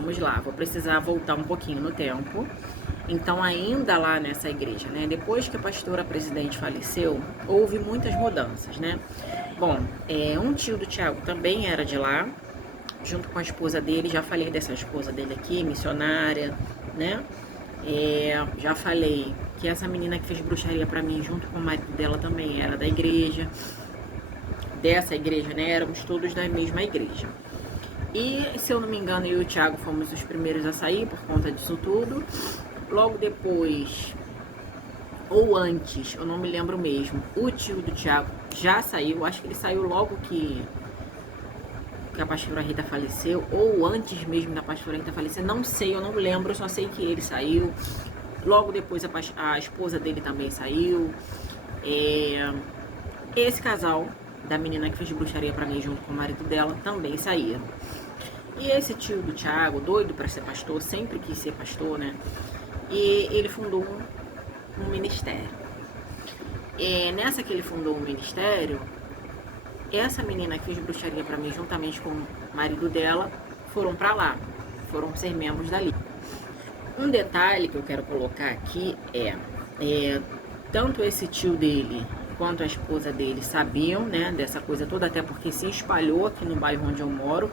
vamos lá, vou precisar voltar um pouquinho no tempo. Então, ainda lá nessa igreja, né? Depois que a pastora presidente faleceu, houve muitas mudanças, né? Bom, um tio do Tiago também era de lá, junto com a esposa dele. Já falei dessa esposa dele aqui, missionária, né? Já falei que essa menina que fez bruxaria pra mim, junto com o marido dela, também era da igreja. Dessa igreja, né? Éramos todos da mesma igreja. E, se eu não me engano, eu e o Thiago fomos os primeiros a sair por conta disso tudo. Logo depois, ou antes, eu não me lembro mesmo, o tio do Thiago já saiu. Acho que ele saiu logo que a pastora Rita faleceu, ou antes mesmo da pastora Rita falecer, não sei, eu não lembro, eu só sei que ele saiu. Logo depois a esposa dele também saiu. Esse casal da menina que fez bruxaria pra mim junto com o marido dela também saíram. E esse tio do Thiago, doido pra ser pastor, sempre quis ser pastor, né? E ele fundou um ministério. Nessa que ele fundou um ministério, essa menina que fez bruxaria pra mim, juntamente com o marido dela, foram pra lá, foram ser membros dali. Um detalhe que eu quero colocar aqui tanto esse tio dele quanto a esposa dele sabiam, né, dessa coisa toda, até porque se espalhou aqui no bairro onde eu moro,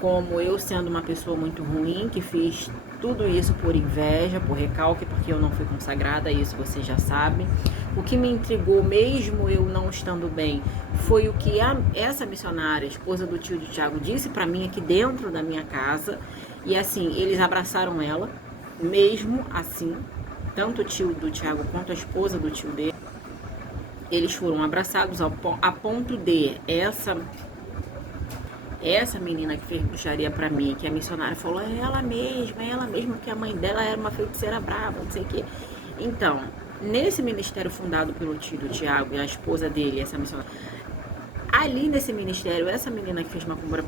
como eu sendo uma pessoa muito ruim, que fiz tudo isso por inveja, por recalque, porque eu não fui consagrada, isso vocês já sabem. O que me intrigou, mesmo eu não estando bem, foi o que essa missionária, esposa do tio do Thiago, disse pra mim aqui dentro da minha casa. E assim, eles abraçaram ela, mesmo assim, tanto o tio do Thiago quanto a esposa do tio dele, eles foram abraçados a ponto de essa menina que fez bruxaria pra mim, que a missionária falou, é ela mesma, que a mãe dela era uma feiticeira brava, não sei o quê. Então, nesse ministério fundado pelo tio do Thiago e a esposa dele, essa missionária, ali nesse ministério, essa menina que fez macumba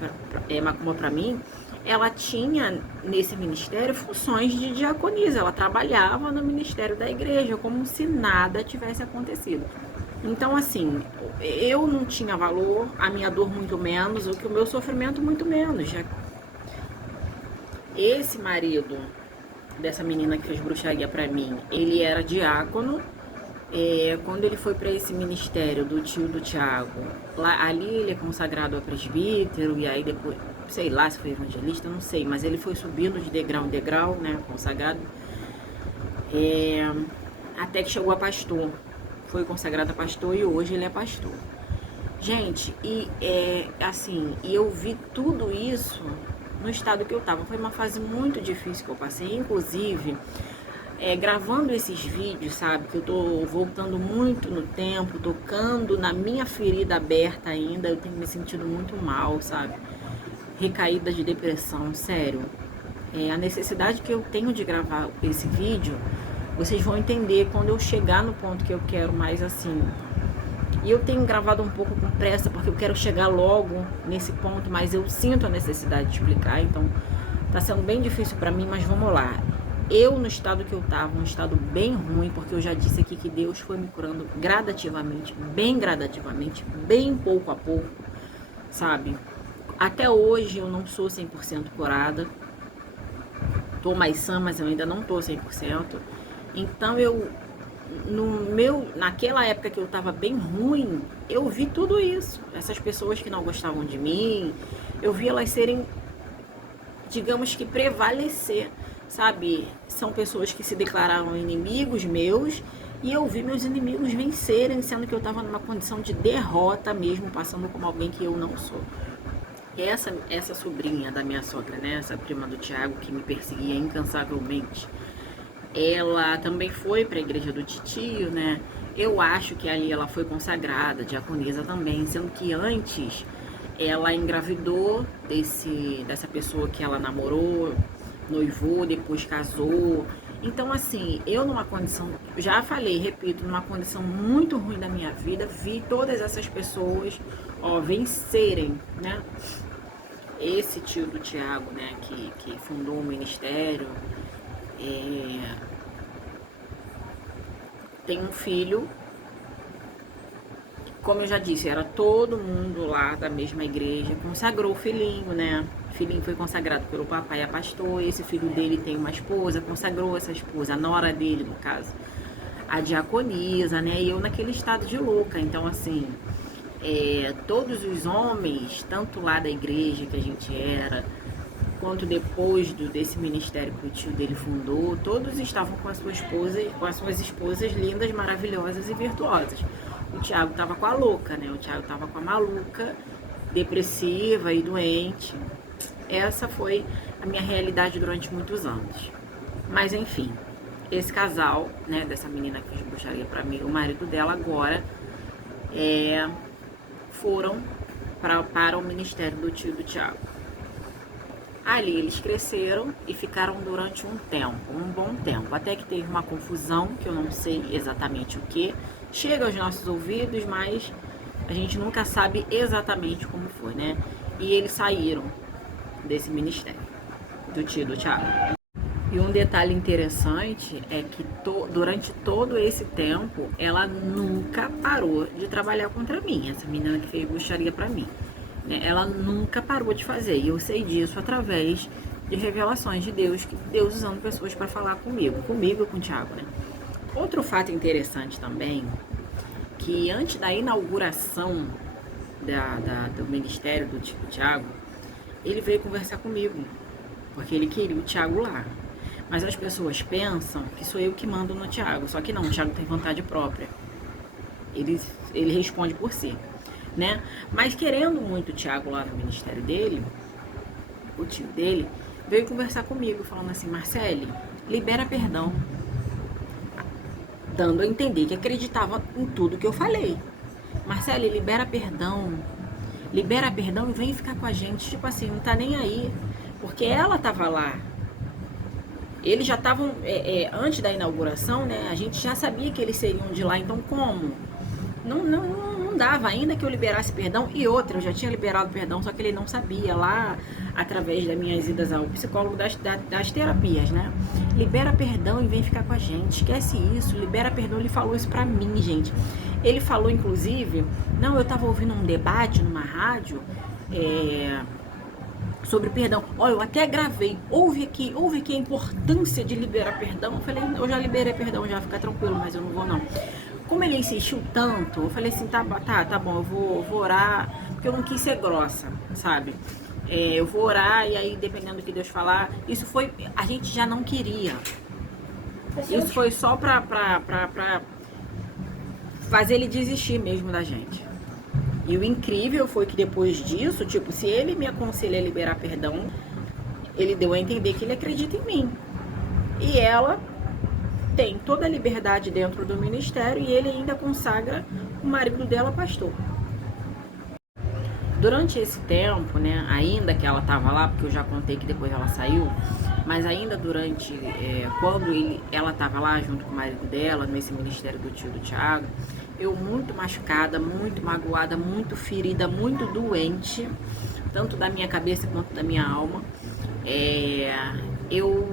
pra mim, ela tinha nesse ministério funções de diaconisa, ela trabalhava no ministério da igreja, como se nada tivesse acontecido. Então, assim, eu não tinha valor, a minha dor muito menos, o meu sofrimento muito menos. Já esse marido dessa menina que fez bruxaria pra mim, ele era diácono. Quando ele foi para esse ministério do tio do Thiago, ali ele é consagrado a presbítero, e aí depois, sei lá se foi evangelista, não sei, mas ele foi subindo de degrau em degrau, né, consagrado, até que chegou a pastor. Foi consagrado a pastor e hoje ele é pastor. Gente, assim, eu vi tudo isso no estado que eu tava. Foi uma fase muito difícil que eu passei, inclusive gravando esses vídeos, sabe, que eu tô voltando muito no tempo, tocando na minha ferida aberta ainda. Eu tenho me sentido muito mal, sabe, recaída de depressão, sério. A necessidade que eu tenho de gravar esse vídeo, vocês vão entender quando eu chegar no ponto que eu quero, mais assim. E eu tenho gravado um pouco com pressa, porque eu quero chegar logo nesse ponto, mas eu sinto a necessidade de explicar, então tá sendo bem difícil pra mim, mas vamos lá. Eu, no estado que eu tava, um estado bem ruim, porque eu já disse aqui que Deus foi me curando gradativamente, bem pouco a pouco, sabe? Até hoje eu não sou 100% curada, tô mais sã, mas eu ainda não tô 100%. Então naquela época que eu tava bem ruim, eu vi tudo isso. Essas pessoas que não gostavam de mim, eu vi elas serem, digamos que prevalecer, sabe? São pessoas que se declararam inimigos meus, e eu vi meus inimigos vencerem, sendo que eu tava numa condição de derrota mesmo, passando como alguém que eu não sou. Essa sobrinha da minha sogra, né? Essa prima do Thiago, que me perseguia incansavelmente, ela também foi para a igreja do titio, né? Eu acho que ali ela foi consagrada, diaconisa também, sendo que antes ela engravidou dessa pessoa que ela namorou, noivou, depois casou. Então, assim, eu numa condição, já falei, repito, numa condição muito ruim da minha vida, vi todas essas pessoas, vencerem, né? Esse tio do Thiago, né, que fundou o ministério, tem um filho. Como eu já disse, era todo mundo lá da mesma igreja, consagrou o filhinho, né? O filhinho foi consagrado pelo papai a pastor. Esse filho dele tem uma esposa, consagrou essa esposa, a nora dele, no caso, a diaconisa, né? E eu naquele estado de louca. Então, assim, todos os homens, tanto lá da igreja que a gente era, quanto depois desse ministério que o tio dele fundou, todos estavam com a sua esposa, com as suas esposas lindas, maravilhosas e virtuosas. O Tiago tava com a louca, né? O Tiago tava com a maluca, depressiva e doente. Essa foi a minha realidade durante muitos anos. Mas enfim, esse casal, né, dessa menina que puxaria para mim, o marido dela agora, foram para o ministério do tio do Tiago. Ali eles cresceram e ficaram durante um bom tempo, até que teve uma confusão, que eu não sei exatamente o que, chega aos nossos ouvidos, mas a gente nunca sabe exatamente como foi, né? E eles saíram desse ministério, do tio do Tiago. E um detalhe interessante é que durante todo esse tempo, ela nunca parou de trabalhar contra mim, essa menina que fez bruxaria pra mim. Ela nunca parou de fazer, e eu sei disso através de revelações de Deus, que Deus usando pessoas para falar comigo e com o Tiago, né? Outro fato interessante também, que antes da inauguração do ministério do Tiago, ele veio conversar comigo, porque ele queria o Tiago lá. Mas as pessoas pensam que sou eu que mando no Tiago, só que não, o Tiago tem vontade própria. Ele responde por si, né? Mas querendo muito o Tiago lá no ministério dele, o tio dele veio conversar comigo, falando assim: Marcele, libera perdão. Dando a entender que acreditava em tudo que eu falei. Marcele, libera perdão e vem ficar com a gente. Tipo assim, não tá nem aí. Porque ela tava lá. Eles já estavam, antes da inauguração, né? A gente já sabia que eles seriam de lá, então como? Não dava, ainda que eu liberasse perdão. E outra, eu já tinha liberado perdão, só que ele não sabia lá, através das minhas idas ao psicólogo das terapias, né? Libera perdão e vem ficar com a gente, esquece isso, libera perdão. Ele falou isso pra mim, gente. Ele falou, inclusive, eu tava ouvindo um debate numa rádio, sobre perdão. Olha, eu até gravei, ouve aqui a importância de liberar perdão. Eu falei, eu já liberei perdão, já fica tranquilo, mas eu não vou não. Como ele insistiu tanto, eu falei assim, tá bom, eu vou orar, porque eu não quis ser grossa, sabe? Eu vou orar e aí, dependendo do que Deus falar, isso foi, a gente já não queria. Isso foi só pra fazer ele desistir mesmo da gente. E o incrível foi que depois disso, tipo, se ele me aconselha a liberar perdão, ele deu a entender que ele acredita em mim. E ela tem toda a liberdade dentro do ministério e ele ainda consagra o marido dela pastor. Durante esse tempo, né, ainda que ela tava lá, porque eu já contei que depois ela saiu, mas ainda durante, quando ela tava lá junto com o marido dela, nesse ministério do tio do Tiago, eu muito machucada, muito magoada, muito ferida, muito doente, tanto da minha cabeça quanto da minha alma. Eu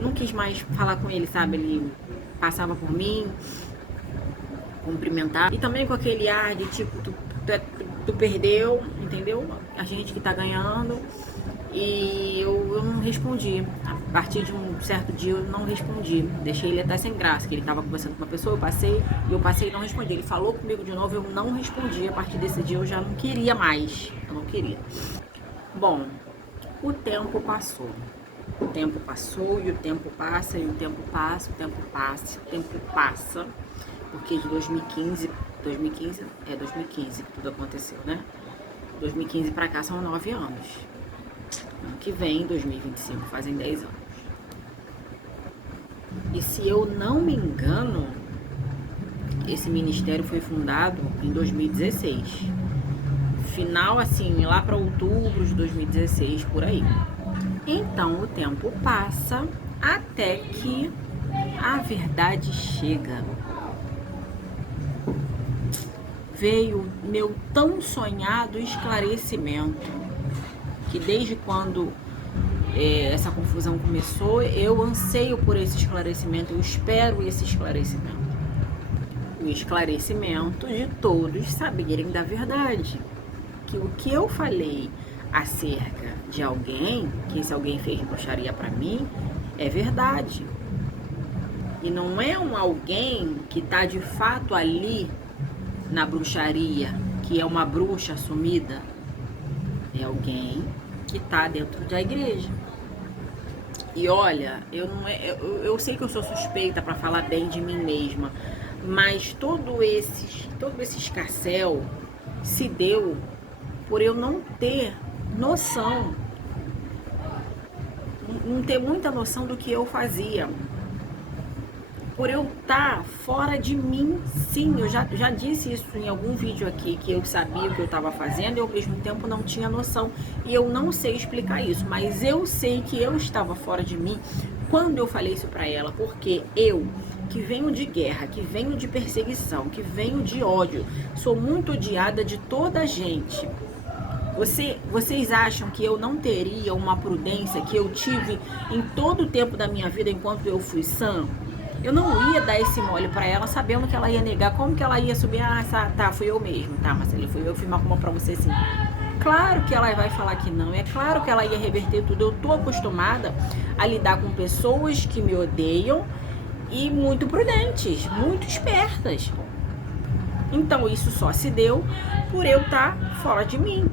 não quis mais falar com ele, sabe? Ele passava por mim, cumprimentava, e também com aquele ar de tipo, tu perdeu, entendeu? A gente que tá ganhando. E eu não respondi. A partir de um certo dia eu não respondi. Deixei ele até sem graça, que ele tava conversando com uma pessoa, eu passei e não respondi. Ele falou comigo de novo, eu não respondi. A partir desse dia eu já não queria mais. Eu não queria. Bom, o tempo passou. O tempo passou e o tempo passa, e o tempo passa, o tempo passa, o tempo passa. Porque de 2015 tudo aconteceu, né? 2015 pra cá são 9 anos. Ano que vem, 2025, fazem 10 anos. E se eu não me engano, esse ministério foi fundado em 2016. Final, assim, lá para outubro de 2016, por aí. Então, o tempo passa até que a verdade chega. Veio meu tão sonhado esclarecimento, que desde quando essa confusão começou, eu anseio por esse esclarecimento, eu espero esse esclarecimento. O esclarecimento de todos saberem da verdade. Que o que eu falei acerca de alguém, que esse alguém fez bruxaria pra mim, é verdade. E não é um alguém que tá de fato ali na bruxaria, que é uma bruxa assumida. É alguém que tá dentro da igreja. E olha, eu sei que eu sou suspeita para falar bem de mim mesma, mas todo esse escarcéu se deu por eu não ter noção, não ter muita noção do que eu fazia. Por eu estar fora de mim, sim, eu já disse isso em algum vídeo aqui, que eu sabia o que eu estava fazendo e ao mesmo tempo não tinha noção. E eu não sei explicar isso, mas eu sei que eu estava fora de mim quando eu falei isso para ela, porque eu, que venho de guerra, que venho de perseguição, que venho de ódio, sou muito odiada de toda a gente. Vocês acham que eu não teria uma prudência que eu tive em todo o tempo da minha vida enquanto eu fui sã? Eu não ia dar esse mole pra ela, sabendo que ela ia negar. Como que ela ia subir? Ah, tá, fui eu mesmo. Tá, Marcelo, fui eu, fui mal pra você sim. Claro que ela vai falar que não. É claro que ela ia reverter tudo. Eu tô acostumada a lidar com pessoas que me odeiam e muito prudentes, muito espertas. Então isso só se deu por eu estar fora de mim.